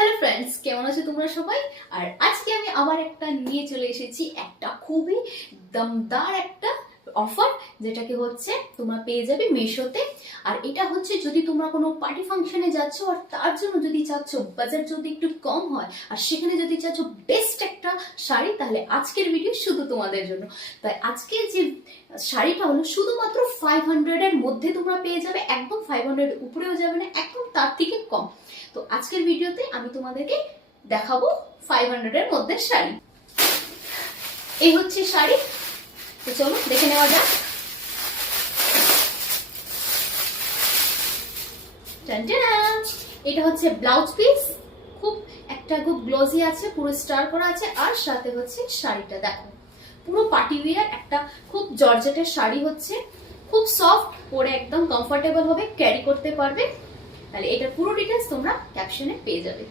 Hello friends, কেমন আছো তোমরা সবাই? আর আজকে আমি আবার একটা নিয়ে চলে এসেছি, একটা খুবই দমদার একটা অফার, যেটাকে হচ্ছে তোমরা পেয়ে যাবে মিশোতে। আর এটা হচ্ছে যদি তোমরা কোনো পার্টি ফাংশনে যাচ্ছ আর তার জন্য যদি চাচ্ছ বাজেট যদি একটু কম হয় আর সেখানে যদি চাচ্ছ বেস্ট একটা শাড়ি, তাহলে আজকের ভিডিও শুধু তোমাদের জন্য। তাই আজকের যে শাড়িটা হলো শুধুমাত্র 500 এর মধ্যে তোমরা পেয়ে যাবে, একদম 500 উপরেও যাবে না, একদম তার থেকে কম। তো আজকের ভিডিওতে আমি তোমাদেরকে দেখাবো 500 এর মধ্যে শাড়ি। এই হচ্ছে শাড়ি, তো চলো দেখে নেওয়া যাক। এটা হচ্ছে ব্লাউজ পিস, খুব গ্লোজি আছে, পুরো স্টার করা আছে। আর সাথে হচ্ছে শাড়িটা দেখো, পুরো পার্টি ওয়্যার একটা খুব জর্জেটের শাড়ি হচ্ছে, খুব সফট, পরে একদম কমফোর্টেবল হবে, ক্যারি করতে পারবে। তাহলে এটার পুরো ডিটেলস তোমরা ক্যাপশনে পেয়ে যাবে।